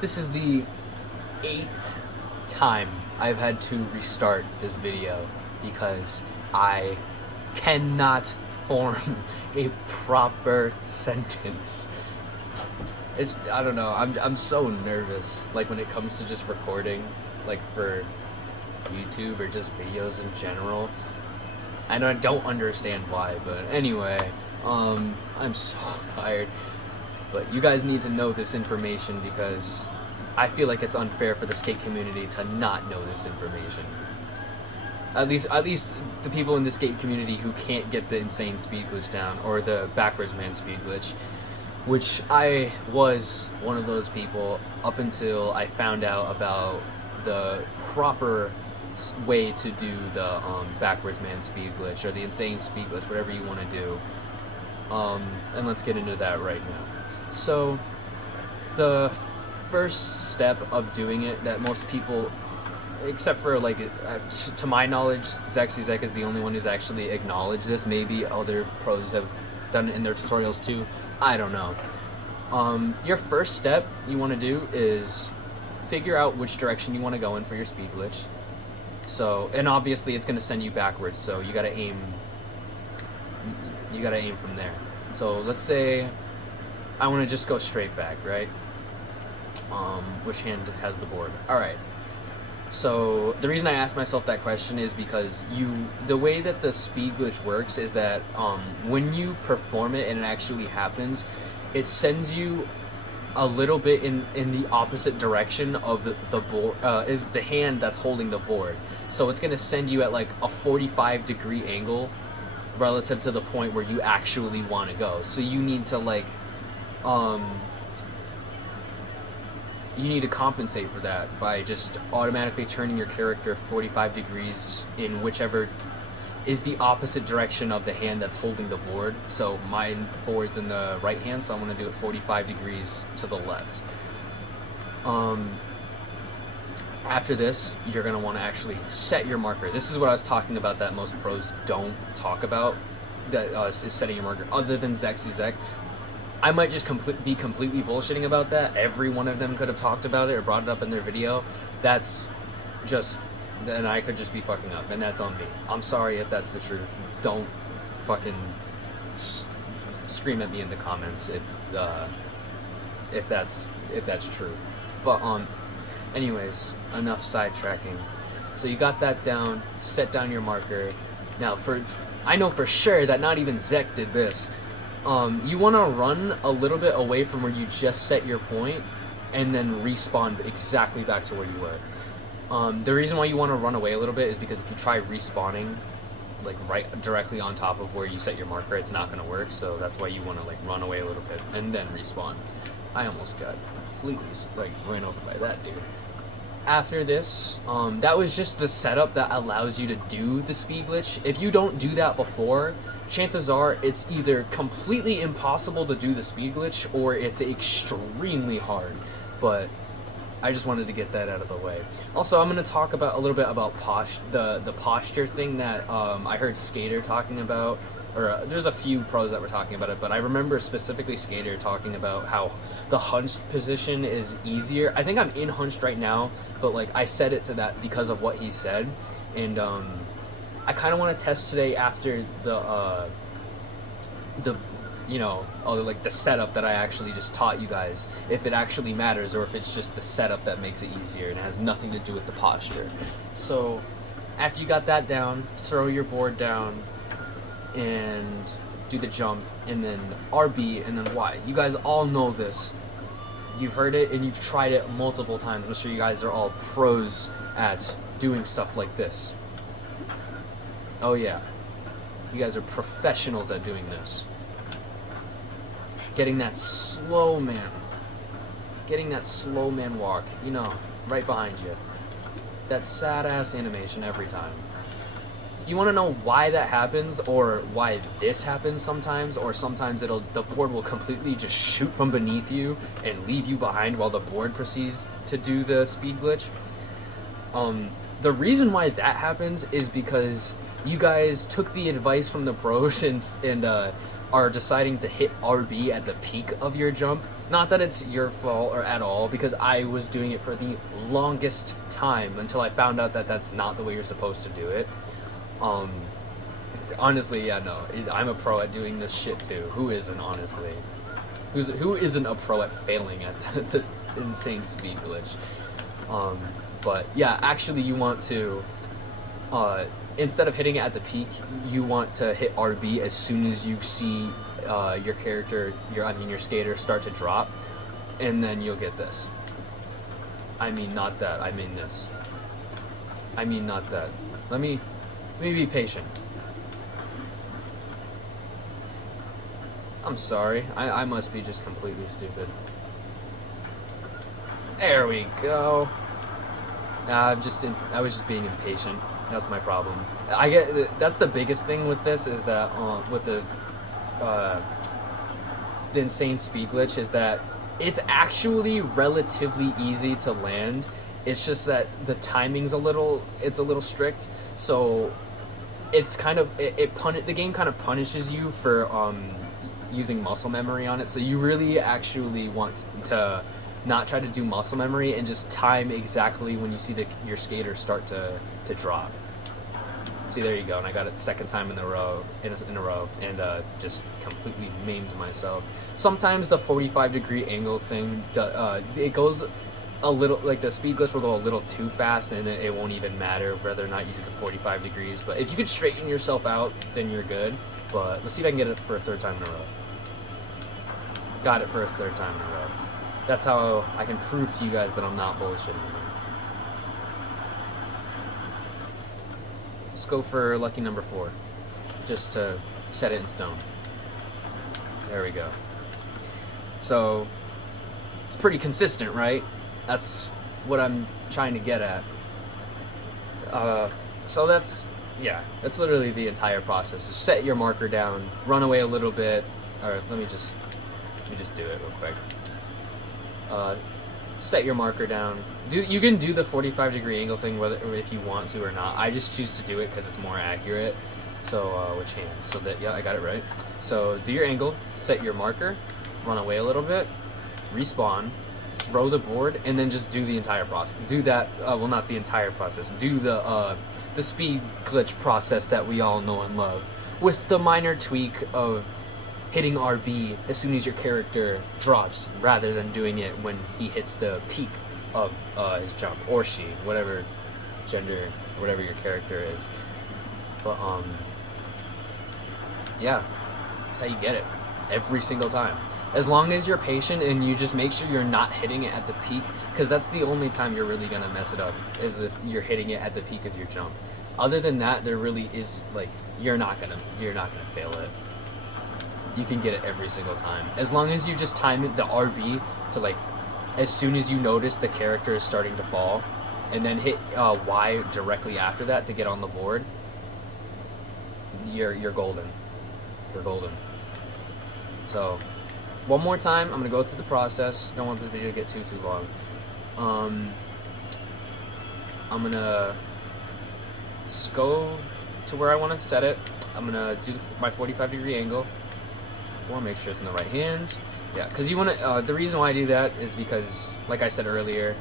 This is the 8th time I've had to restart this video because I cannot form a proper sentence. I don't know, I'm so nervous, like when it comes to just recording, like for YouTube or just videos in general. I don't understand why, but anyway, I'm so tired. But you guys need to know this information because I feel like it's unfair for the skate community to not know this information. At least the people in the skate community who can't get the insane speed glitch down or the backwards man speed glitch, which I was one of those people up until I found out about the proper way to do the backwards man speed glitch or the insane speed glitch, whatever you want to do. And let's get into that right now. So, the first step of doing it that most people, except for like, to my knowledge, ZexyZek is the only one who's actually acknowledged this. Maybe other pros have done it in their tutorials too. I don't know. Your first step you want to do is figure out which direction you want to go in for your speed glitch. So, and obviously it's going to send you backwards, so you got to aim from there. So let's say I want to just go straight back, right? Which hand has the board? Alright. So the reason I asked myself that question is because the way that the speed glitch works is that when you perform it and it actually happens, it sends you a little bit in the opposite direction of the board, the hand that's holding the board. So it's going to send you at like a 45-degree angle relative to the point where you actually want to go. So you need to like you need to compensate for that by just automatically turning your character 45 degrees in whichever is the opposite direction of the hand that's holding the board. So my board's in the right hand, so I'm going to do it 45 degrees to the left. After this, you're going to want to actually set your marker. This is what I was talking about that most pros don't talk about, that is setting your marker, other than ZexyZek. I might just be completely bullshitting about that. Every one of them could have talked about it or brought it up in their video. That's just, then I could just be fucking up, and that's on me. I'm sorry if that's the truth. Don't fucking scream at me in the comments if that's true. But anyways, enough sidetracking. So you got that down, set down your marker. Now I know for sure that not even Zek did this. You want to run a little bit away from where you just set your point and then respawn exactly back to where you were. The reason why you want to run away a little bit is because if you try respawning like right directly on top of where you set your marker, it's not going to work. So that's why you want to like run away a little bit and then respawn. I almost got completely like ran over by that dude. After this, that was just the setup that allows you to do the speed glitch. If you don't do that before, chances are it's either completely impossible to do the speed glitch or it's extremely hard. But I just wanted to get that out of the way. Also, I'm going to talk about a little bit about the posture thing that I heard Skater talking about. Or there's a few pros that were talking about it, but I remember specifically Skater talking about how the hunched position is easier. I think I'm in hunched right now, but like I set it to that because of what he said, and I kind of want to test today after the like the setup that I actually just taught you guys, if it actually matters or if it's just the setup that makes it easier and it has nothing to do with the posture. So after you got that down, throw your board down and do the jump, and then RB, and then Y. You guys all know this. You've heard it and you've tried it multiple times. I'm sure you guys are all pros at doing stuff like this. Oh yeah. You guys are professionals at doing this. Getting that slow man walk, you know, right behind you. That sad ass animation every time. You want to know why that happens, or why this happens sometimes, or sometimes the board will completely just shoot from beneath you and leave you behind while the board proceeds to do the speed glitch? The reason why that happens is because you guys took the advice from the pros and are deciding to hit RB at the peak of your jump Not that it's your fault or at all, because I was doing it for the longest time until I found out that that's not the way you're supposed to do it. Honestly, yeah, no, I'm a pro at doing this shit too. Who isn't, honestly? Who isn't a pro at failing at this insane speed glitch? But yeah, actually, you want to, instead of hitting it at the peak, you want to hit RB as soon as you see your character, your skater start to drop, and then you'll get this. I mean, not that. I mean this. I mean, not that. Let me be patient. I'm sorry. I must be just completely stupid. There we go. I was just being impatient. That's my problem. That's the biggest thing with this, is that with the insane speed glitch, is that it's actually relatively easy to land. It's just that the timing's a little strict. So it's kind of the game kind of punishes you for using muscle memory on it. So you really actually want to not try to do muscle memory and just time exactly when you see your skater start to drop. See, there you go, and I got it the second time in a row, and just completely maimed myself. Sometimes the 45-degree angle thing, it goes a little, like the speed glitch will go a little too fast, and it won't even matter whether or not you do the 45 degrees. But if you could straighten yourself out, then you're good. But let's see if I can get it for a third time in a row. Got it for a third time in a row. That's how I can prove to you guys that I'm not bullshitting. Let's go for lucky number 4, just to set it in stone. There we go. So it's pretty consistent, right? That's what I'm trying to get at. So that's literally the entire process. Just set your marker down, run away a little bit, or let me just do it real quick. Set your marker down. You can do the 45-degree angle thing whether if you want to or not. I just choose to do it because it's more accurate. So which hand? So that, yeah, I got it right. So do your angle, set your marker, run away a little bit, respawn, throw the board, and then just do the entire process. Do that. Well, not the entire process. Do the speed glitch process that we all know and love, with the minor tweak of hitting RB as soon as your character drops, rather than doing it when he hits the peak of his jump, or she, whatever gender, whatever your character is. But yeah, that's how you get it every single time. As long as you're patient and you just make sure you're not hitting it at the peak, because that's the only time you're really gonna mess it up, is if you're hitting it at the peak of your jump. Other than that, there really is, like, you're not gonna fail it. You can get it every single time. As long as you just time it, the RB, to, like, as soon as you notice the character is starting to fall, and then hit Y directly after that to get on the board, you're golden. You're golden. So, one more time, I'm gonna go through the process. Don't want this video to get too long. I'm gonna just go to where I want to set it. I'm gonna do my 45-degree angle. Or make sure it's in the right hand. Yeah, because you want to. The reason why I do that is because, like I said earlier,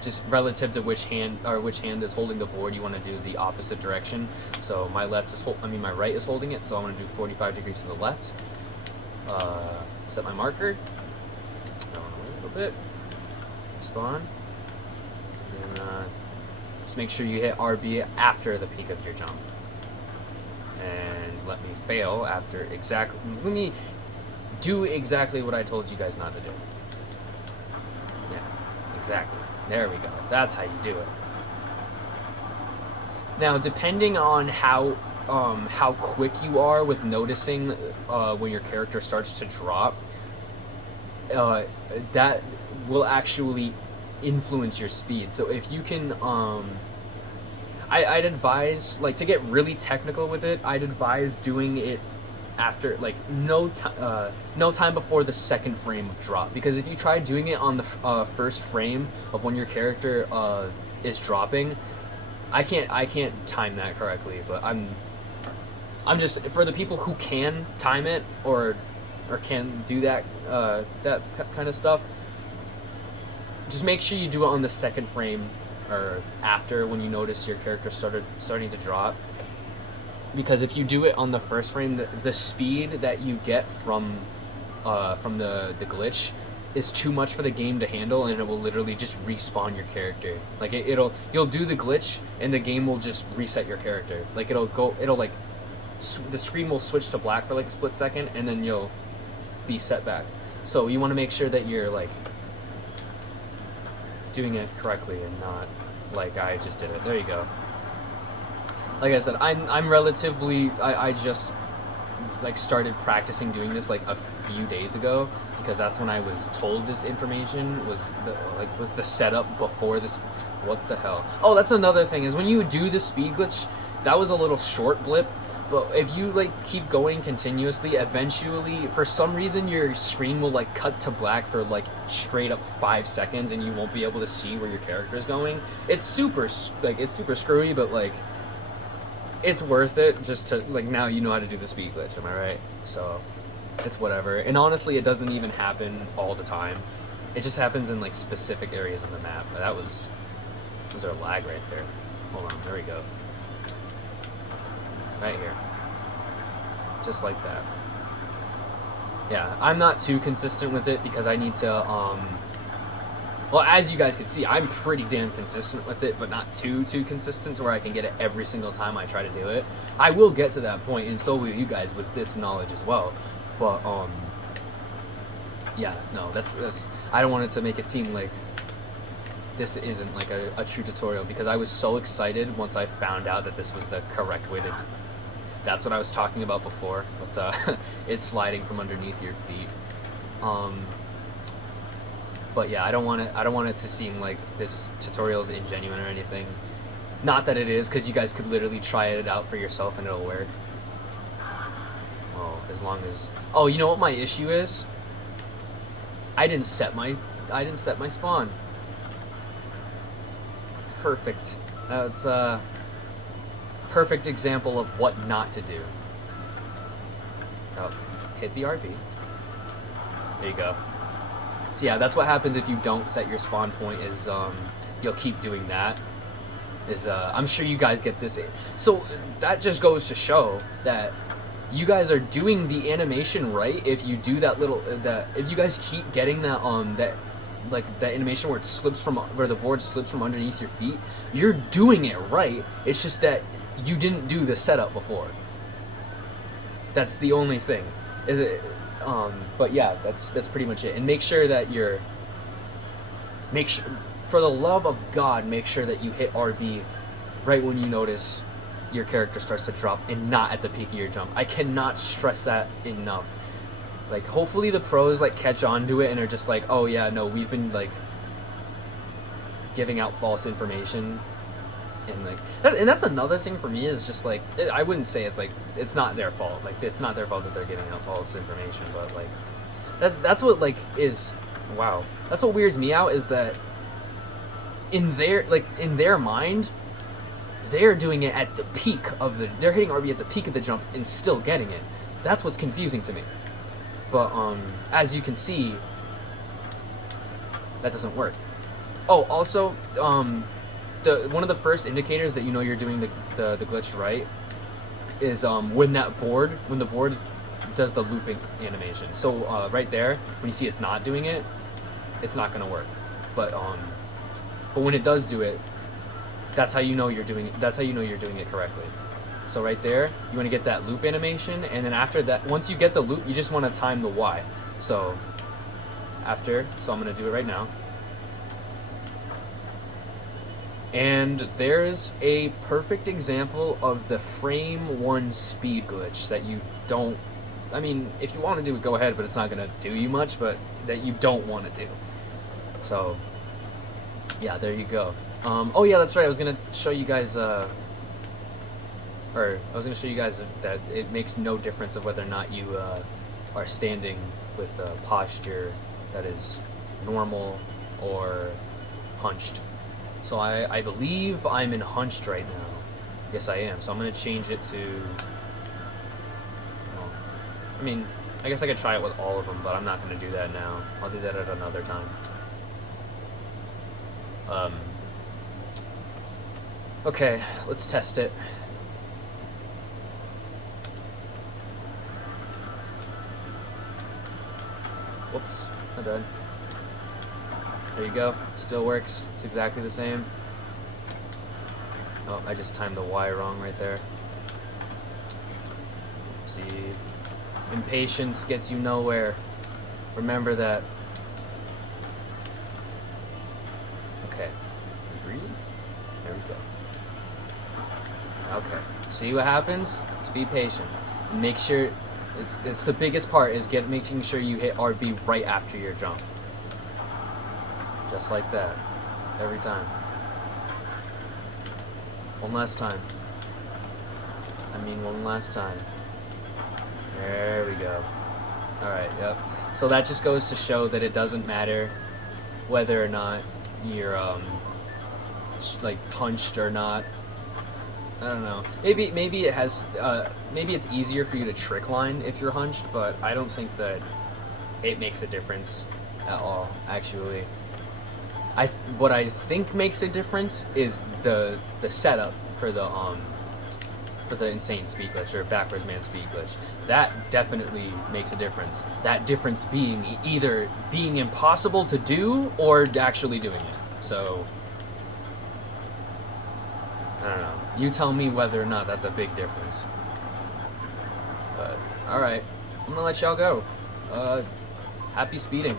just relative to which hand is holding the board, you want to do the opposite direction. So my right is holding it. So I'm gonna do 45 degrees to the left. Set my marker. Down a little bit. Spawn. And just make sure you hit RB after the peak of your jump. And let me fail after let me do exactly what I told you guys not to do. Yeah, exactly. There we go. That's how you do it. Now, depending on how quick you are with noticing when your character starts to drop, that will actually influence your speed. So if you can, I'd advise, like, to get really technical with it, I'd advise doing it after, like, no time before the second frame of drop. Because if you try doing it on the first frame of when your character is dropping, I can't time that correctly. But I'm just, for the people who can time it, or or can do that kind of stuff, just make sure you do it on the second frame or after, when you notice your character starting to drop. Because if you do it on the first frame, the speed that you get from the glitch is too much for the game to handle, and it will literally just respawn your character. Like you'll do the glitch and the game will just reset your character. Like the screen will switch to black for like a split second, and then you'll be set back. So you want to make sure that you're like doing it correctly and not like I just did it. There you go. Like I said, I'm relatively, I just like started practicing doing this like a few days ago, because that's when I was told this information was with the setup before this. What the hell? Oh, that's another thing, is when you do the speed glitch, that was a little short blip, but if you like keep going continuously, eventually for some reason your screen will like cut to black for like straight up 5 seconds, and you won't be able to see where your character is going. It's super screwy, but like it's worth it just to like, now you know how to do the speed glitch, am I right? So it's whatever. And honestly, it doesn't even happen all the time. It just happens in like specific areas of the map. Was there a lag right there? Hold on, there we go. Right here. Just like that. Yeah, I'm not too consistent with it because I need to, well, as you guys can see, I'm pretty damn consistent with it, but not too consistent to where I can get it every single time I try to do it. I will get to that point, and so will you guys with this knowledge as well. But, yeah, no, that's I don't want it to make it seem like this isn't like a true tutorial, because I was so excited once I found out that this was the correct way to. That's what I was talking about before, with it sliding from underneath your feet. But yeah, I don't want it to seem like this tutorial is ingenuine or anything. Not that it is, because you guys could literally try it out for yourself and it'll work. Well, as long as. Oh, you know what my issue is? I didn't set my spawn. Perfect. That's a perfect example of what not to do. Oh, hit the RB. There you go. So yeah, that's what happens if you don't set your spawn point, is you'll keep doing that. I'm sure you guys get this. So that just goes to show that you guys are doing the animation right if you do that little, if you guys keep getting that that animation where it slips from, where the board slips from underneath your feet, you're doing it right. It's just that you didn't do the setup before. That's the only thing. But yeah, that's pretty much it. And make sure that for the love of God, make sure that you hit RB right when you notice your character starts to drop, and not at the peak of your jump. I cannot stress that enough. Like, hopefully the pros like catch on to it and are just like, oh yeah, no, we've been like giving out false information, and like that's another thing for me, is just like, I wouldn't say it's like, it's not their fault. Like, it's not their fault that they're giving out false information, but like that's what like is, wow, that's what weirds me out, is that in their mind, they're doing it at the peak of they're hitting RB at the peak of the jump and still getting it. That's what's confusing to me. But as you can see, that doesn't work. Oh, also, one of the first indicators that you know you're doing the glitch right is when the board does the looping animation. So right there, when you see it's not doing it, it's not gonna work. But when it does do it, that's how you know you're doing it correctly. So right there, you want to get that loop animation, and then after that, once you get the loop, you just want to time the Y. So I'm going to do it right now. And there's a perfect example of the frame 1 speed glitch that you don't, I mean, if you want to do it, go ahead, but it's not going to do you much, but that you don't want to do. So yeah, there you go. Oh yeah, that's right, I was going to show you guys that it makes no difference of whether or not you are standing with a posture that is normal or hunched. So I believe I'm in hunched right now. Yes, I am. So I'm going to change it to, I mean, I guess I could try it with all of them, but I'm not going to do that now. I'll do that at another time. Okay, let's test it. Whoops, my bad. There you go. Still works. It's exactly the same. Oh, I just timed the Y wrong right there. See, impatience gets you nowhere. Remember that. Okay. Breathe. There we go. Okay. See what happens? Just be patient. And make sure it's the biggest part is making sure you hit RB right after your jump. Just like that. Every time. One last time. One last time. There we go. Alright, yep. So that just goes to show that it doesn't matter whether or not you're, like, punched or not. I don't know. Maybe it has, maybe it's easier for you to trick line if you're hunched, but I don't think that it makes a difference at all, actually. What I think makes a difference is the setup for the insane speed glitch, or backwards man speed glitch. That definitely makes a difference. That difference being either being impossible to do or actually doing it. So I don't know. You tell me whether or not that's a big difference. But alright, I'm gonna let y'all go. Happy speeding.